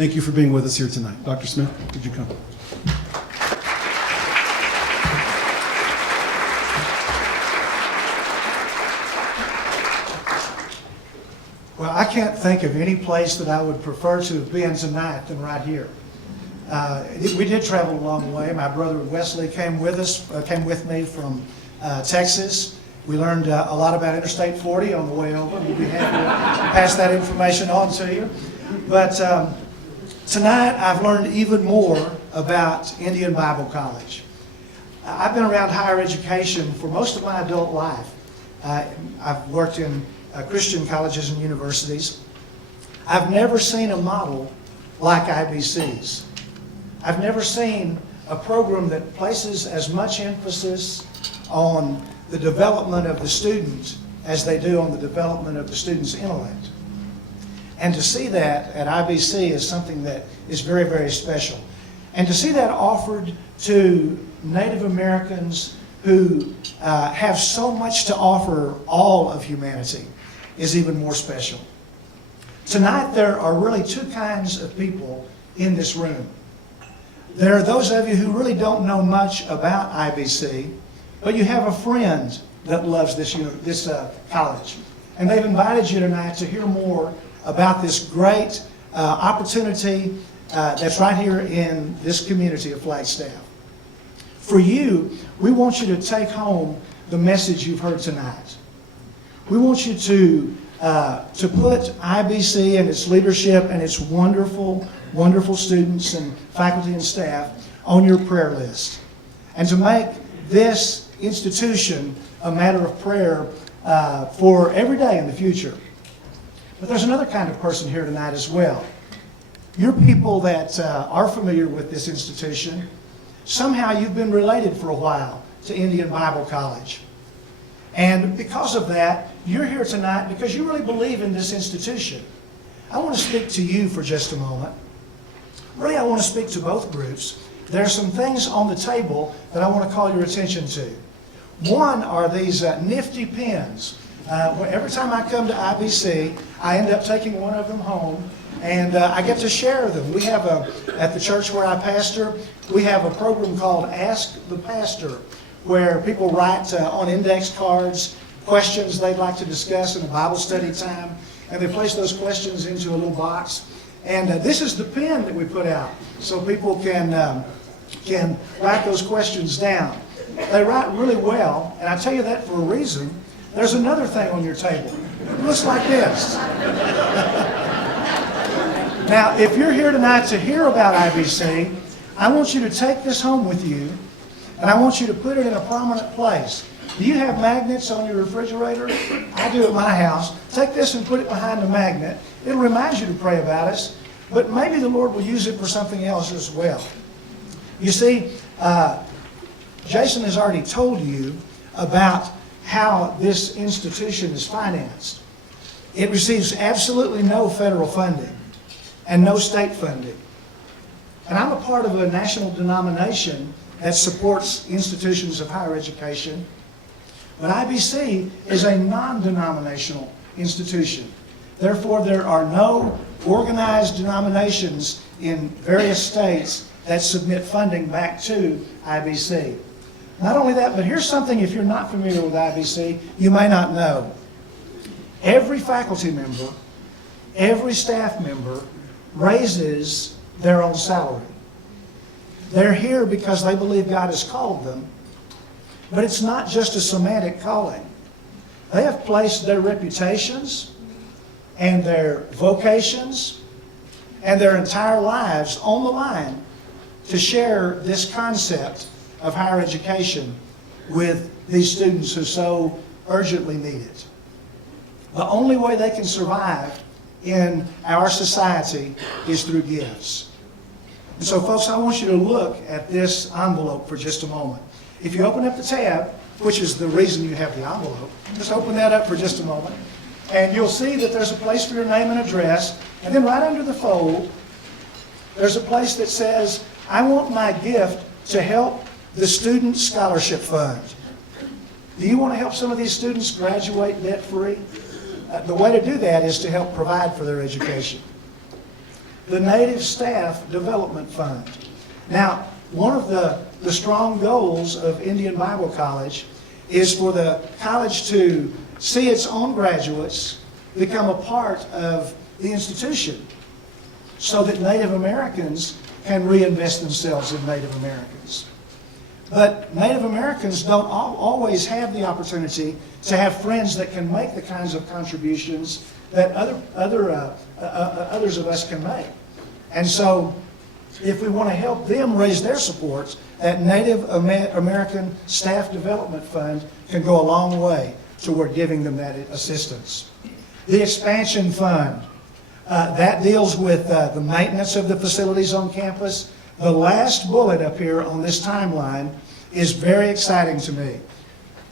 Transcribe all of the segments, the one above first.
Thank you for being with us here tonight. Dr. Smith, would you come? Well, I can't think of any place that I would prefer to have been tonight than right here. We did travel a long way. My brother Wesley came with me from Texas. We learned a lot about Interstate 40 on the way over. We'll be happy to pass that information on to you. But tonight I've learned even more about Indian Bible College. I've been around higher education for most of my adult life. I've worked in Christian colleges and universities. I've never seen a model like IBC's. I've never seen a program that places as much emphasis on the development of the student as they do on the development of the student's intellect. And to see that at IBC is something that is very, very special. And to see that offered to Native Americans who have so much to offer all of humanity is even more special. Tonight there are really two kinds of people in this room. There are those of you who really don't know much about IBC, but you have a friend that loves this college. And they've invited you tonight to hear more about this great opportunity that's right here in this community of Flagstaff. For you, we want you to take home the message you've heard tonight. We want you to put IBC and its leadership and its wonderful, wonderful students and faculty and staff on your prayer list. And to make this institution a matter of prayer for every day in the future. But there's another kind of person here tonight as well. You're people that are familiar with this institution. Somehow you've been related for a while to Indian Bible College. And because of that, you're here tonight because you really believe in this institution. I want to speak to you for just a moment. Really, I want to speak to both groups. There are some things on the table that I want to call your attention to. One are these nifty pens. Every time I come to IBC, I end up taking one of them home, and I get to share them. We have at the church where I pastor, we have a program called Ask the Pastor, where people write on index cards questions they'd like to discuss in a Bible study time, and they place those questions into a little box. And this is the pen that we put out, so people can write those questions down. They write really well, and I tell you that for a reason. There's another thing on your table. It looks like this. Now, if you're here tonight to hear about IBC, I want you to take this home with you, and I want you to put it in a prominent place. Do you have magnets on your refrigerator? I do at my house. Take this and put it behind the magnet. It'll remind you to pray about us, but maybe the Lord will use it for something else as well. You see, Jason has already told you about how this institution is financed. It receives absolutely no federal funding and no state funding. And I'm a part of a national denomination that supports institutions of higher education. But IBC is a non-denominational institution. Therefore, there are no organized denominations in various states that submit funding back to IBC. Not only that, but here's something, if you're not familiar with IBC, you may not know. Every faculty member, every staff member raises their own salary. They're here because they believe God has called them, but it's not just a semantic calling. They have placed their reputations and their vocations and their entire lives on the line to share this concept of higher education with these students who so urgently need it. The only way they can survive in our society is through gifts. And so, folks, I want you to look at this envelope for just a moment. If you open up the tab, which is the reason you have the envelope, just open that up for just a moment, and you'll see that there's a place for your name and address, and then right under the fold, there's a place that says, I want my gift to help the Student Scholarship Fund. Do you want to help some of these students graduate debt-free? The way to do that is to help provide for their education. the Native Staff Development Fund. Now, one of the strong goals of Indian Bible College is for the college to see its own graduates become a part of the institution so that Native Americans can reinvest themselves in Native Americans. But Native Americans don't always have the opportunity to have friends that can make the kinds of contributions that others of us can make. And so if we want to help them raise their supports, that Native American Staff Development Fund can go a long way toward giving them that assistance. The Expansion Fund, that deals with the maintenance of the facilities on campus. The last bullet up here on this timeline is very exciting to me.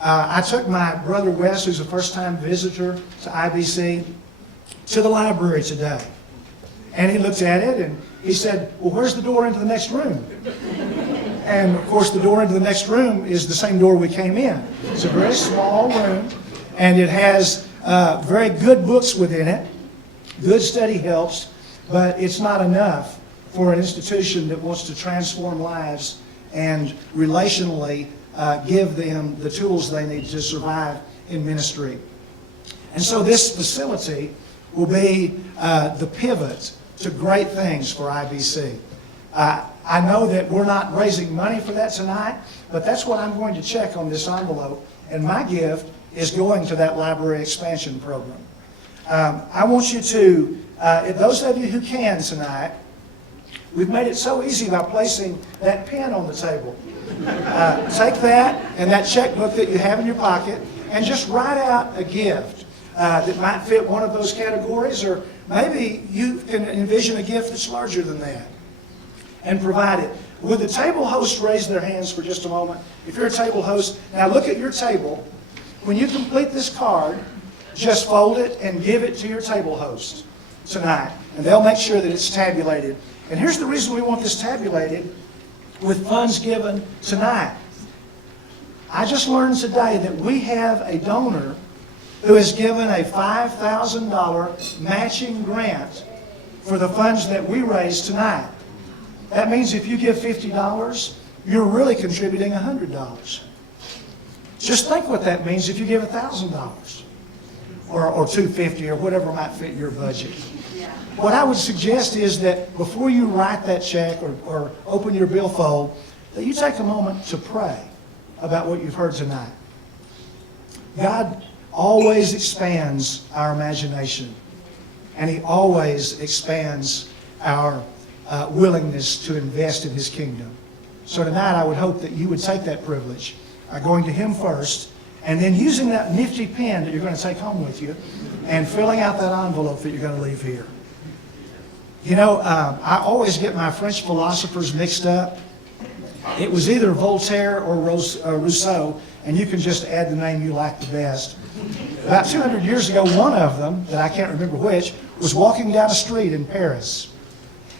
I took my brother Wes, who's a first-time visitor to IBC, to the library today. And he looked at it and he said, well, where's the door into the next room? And of course, the door into the next room is the same door we came in. It's a very small room, and it has very good books within it, good study helps, but it's not enough for an institution that wants to transform lives and relationally give them the tools they need to survive in ministry. And so this facility will be the pivot to great things for IBC. I know that we're not raising money for that tonight, but that's what I'm going to check on this envelope, and my gift is going to that library expansion program. I want you to, those of you who can tonight, we've made it so easy by placing that pen on the table. Take that and that checkbook that you have in your pocket and just write out a gift that might fit one of those categories, or maybe you can envision a gift that's larger than that and provide it. Would the table host raise their hands for just a moment? If you're a table host, now look at your table. When you complete this card, just fold it and give it to your table host tonight, and they'll make sure that it's tabulated. And here's the reason we want this tabulated with funds given tonight. I just learned today that we have a donor who has given a $5,000 matching grant for the funds that we raise tonight. That means if you give $50, you're really contributing $100. Just think what that means if you give $1,000 or $250 or whatever might fit your budget. What I would suggest is that before you write that check or open your billfold, that you take a moment to pray about what you've heard tonight. God always expands our imagination, and He always expands our willingness to invest in His kingdom. So tonight I would hope that you would take that privilege by going to Him first, and then using that nifty pen that you're going to take home with you and filling out that envelope that you're going to leave here. You know, I always get my French philosophers mixed up. It was either Voltaire or Rousseau, and you can just add the name you like the best. About 200 years ago, one of them, that I can't remember which, was walking down a street in Paris.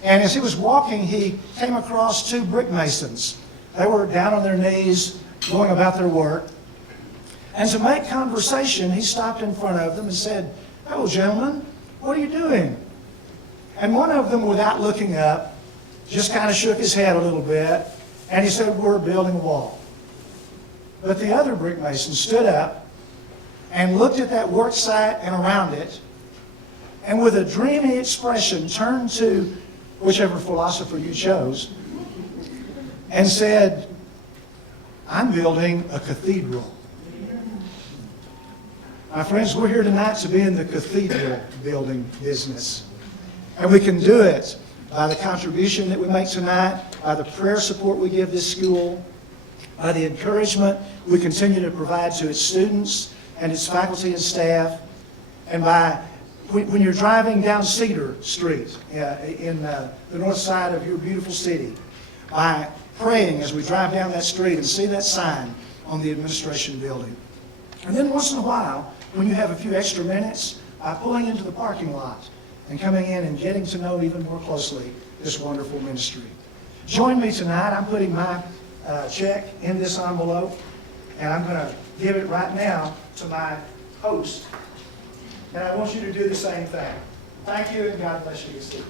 And as he was walking, he came across two brick masons. They were down on their knees, going about their work. And to make conversation, he stopped in front of them and said, "Hello, gentlemen, what are you doing?" And one of them, without looking up, just kind of shook his head a little bit, and he said, "We're building a wall." But the other brick mason stood up and looked at that work site and around it, and with a dreamy expression turned to whichever philosopher you chose and said, "I'm building a cathedral." My friends, we're here tonight to be in the cathedral building business. And we can do it by the contribution that we make tonight, by the prayer support we give this school, by the encouragement we continue to provide to its students and its faculty and staff, and by when you're driving down Cedar Street in the north side of your beautiful city, by praying as we drive down that street and see that sign on the administration building. And then once in a while, when you have a few extra minutes, by pulling into the parking lot and coming in and getting to know even more closely this wonderful ministry. Join me tonight. I'm putting my check in this envelope, and I'm going to give it right now to my host. And I want you to do the same thing. Thank you, and God bless you.